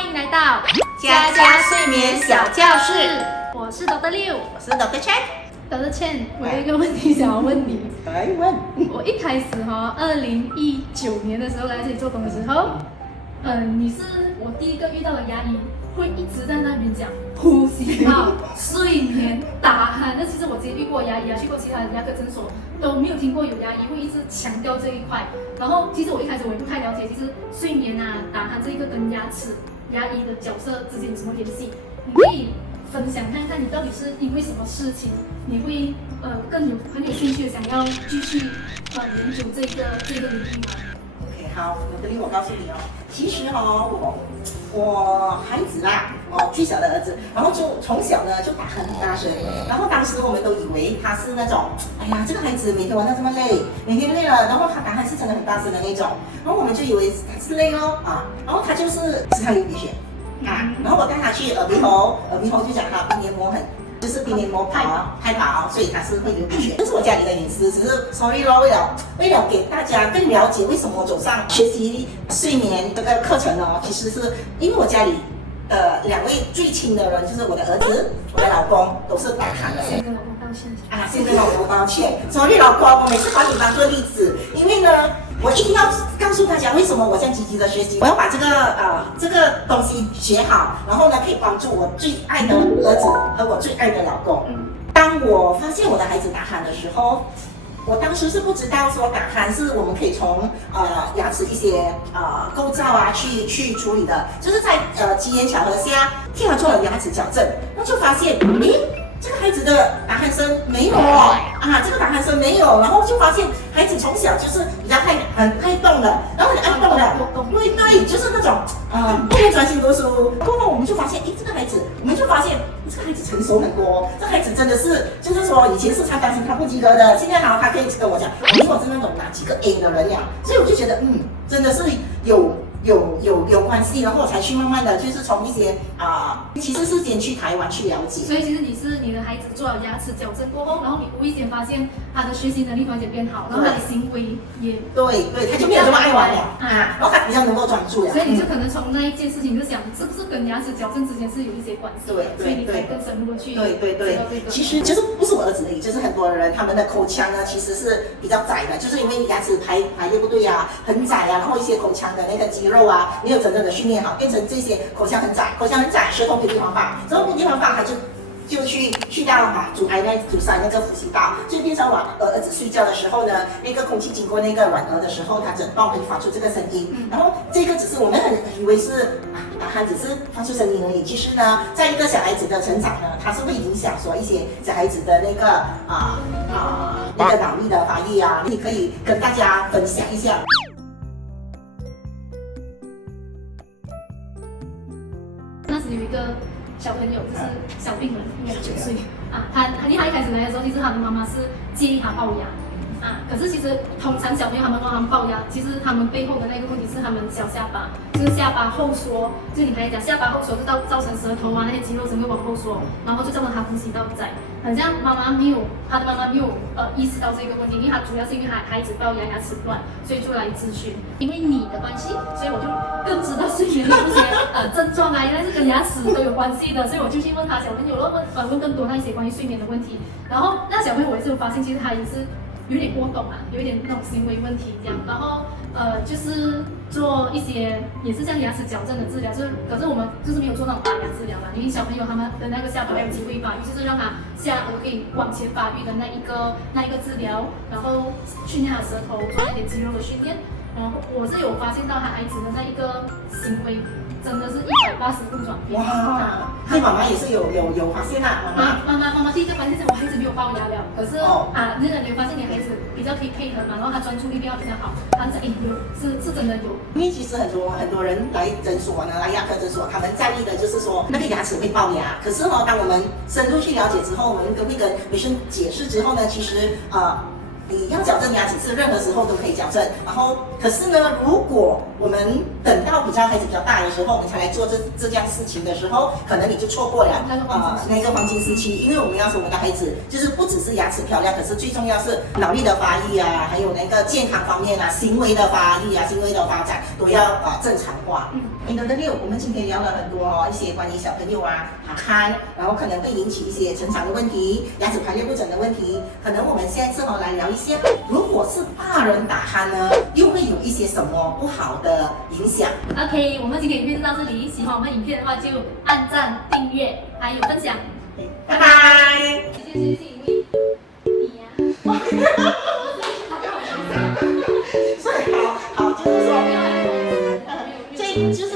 欢迎来到佳佳睡眠小教室，我是 Dr. 六，我是 Dr. Chen。Dr. Chen， 我有一个问题想要问你。来问。我一开始2019年的时候来这里做工的时候，你是我第一个遇到的牙医，会一直在那边讲呼吸道、睡眠、打鼾。那其实我之前遇过牙医啊，去过其他的牙科诊所，都没有听过有牙医会一直强调这一块。然后其实我一开始我也不太了解，其实睡眠啊、打鼾这一个跟牙齿、牙医的角色之间有什么联系？你可以分享看看，你到底是因为什么事情，你会很有兴趣的想要继续研究这个领域吗？ OK， 好，我跟你我告诉你哦，其实我孩子啦，最小的儿子，然后就从小呢就打鼾很大声，然后当时我们都以为他是那种，哎呀，这个孩子每天玩到这么累，每天累了，然后他打鼾是真的很大声的那种，然后我们就以为他是累哦啊，然后他就是时常流鼻血啊，然后我带他去耳鼻喉就讲他鼻黏膜就是鼻黏膜太薄，所以他是会流鼻血。这是我家里的隐私，只是 sorry 咯，为了给大家更了解为什么我走上学习睡眠这个课程呢？其实是因为我家里两位最亲的人，就是我的儿子、我的老公，都是打鼾的。先跟老公道歉啊，先跟老公道歉。sorry 老公，我每次把你当做例子，因为呢，我一定要告诉大家为什么我这样积极的学习，我要把这个东西学好，然后呢可以帮助我最爱的儿子和我最爱的老公。当我发现我的孩子打鼾的时候，我当时是不知道说打鼾是我们可以从牙齿一些构造啊去处理的，就是在机缘巧合下，替他做了牙齿矫正，那就发现，诶，这个孩子的打鼾声没有这个打鼾声没有，然后就发现孩子从小就是比较很爱动的，然后很爱动的，对，就是那种不能专心读书。过后我们就发现，这个孩子成熟很多，这孩子真的是，就是说以前是他担心他不及格的，现在好他可以跟我讲，因为我是那种拿几个 A 的人了，所以我就觉得真的是有关系，然后我才去慢慢的就是从一些其实是先去台湾去了解。所以其实你的孩子做了牙齿矫正过后，然后你无意间发现他的学习能力突然间变好，然后他的行为也对，他就没有这么爱玩了然后他比较能够专注了。所以你就可能从那一件事情就想，是不是跟牙齿矫正之间是有一些关系？对，所以你才更深入的去对，其实就是不是我儿子而已，就是很多人他们的口腔呢其实是比较窄的，就是因为牙齿排列不对很窄然后一些口腔的那个肌肉没有真正的训练好，变成这些口腔很窄，舌头没地方放，舌头没地方放，他就去到阻塞那个呼吸道，所以变成儿子睡觉的时候呢，那个空气经过那个软腭的时候，他整段会发出这个声音。然后这个只是我们很以为是打鼾只是发出声音而已，其实呢，在一个小孩子的成长呢，它是会影响说一些小孩子的那个那个脑力的发育你可以跟大家分享一下。那时有一个小朋友，就是小病人，应该9岁他一开始来的时候，其实他的妈妈是建议他龅牙可是其实通常小朋友他们龅牙，其实他们背后的那个问题是他们小下巴，就是下巴后缩，就你刚才讲下巴后缩，就造成舌头那些肌肉整个往后缩，然后就造成他呼吸道窄。好像他的妈妈没有意识到这个问题，因为他主要是因为孩子龅牙牙齿断，所以就来咨询。因为你的关系，所以我就更知道睡眠的这些症状原来是跟牙齿都有关系的，所以我就去问他小朋友问更多那些关于睡眠的问题。然后那小朋友我也是发现，其实他也是有点过动有一点那种行为问题这样，然后就是做一些也是像牙齿矫正的治疗，可是我们就是没有做那种拔牙治疗因为小朋友他们的那个下巴还有机会发育，就是让他下颚可以往前发育的那一个治疗，然后训练他的舌头，做一点肌肉的训练。然后我是有发现到他孩子的那一个行为真的是180度转变。哇！所以妈妈也是有发现妈妈第一个发现是我孩子没有龅牙了，可是那个你有发现你孩子比较可以配合嘛，然后他专注力比较好，他是是真的有。因为其实很多人来诊所呢，来牙科诊所，他们在意的就是说那个牙齿会龅牙。可是当我们深入去了解之后，我们会跟医生解释之后呢，其实你要矫正牙齿是任何时候都可以矫正，然后可是呢，如果我们等到孩子比较大的时候，我们才来做这件事情的时候，可能你就错过了那个黄金时期，因为我们要说我们的孩子就是不只是牙齿漂亮，可是最重要是脑力的发育还有那个健康方面行为的发育行为的发展都要正常化。6，我们今天聊了很多一些关于小朋友啊打鼾，然后可能会引起一些成长的问题、牙齿排列不整的问题。可能我们下一次来聊一下，如果是大人打鼾呢，又会有一些什么不好的影响 OK， 我们今天影片就到这里。喜欢我们影片的话，就按赞、订阅还有分享。拜拜。谢谢你呀。所以好，就是说，就是。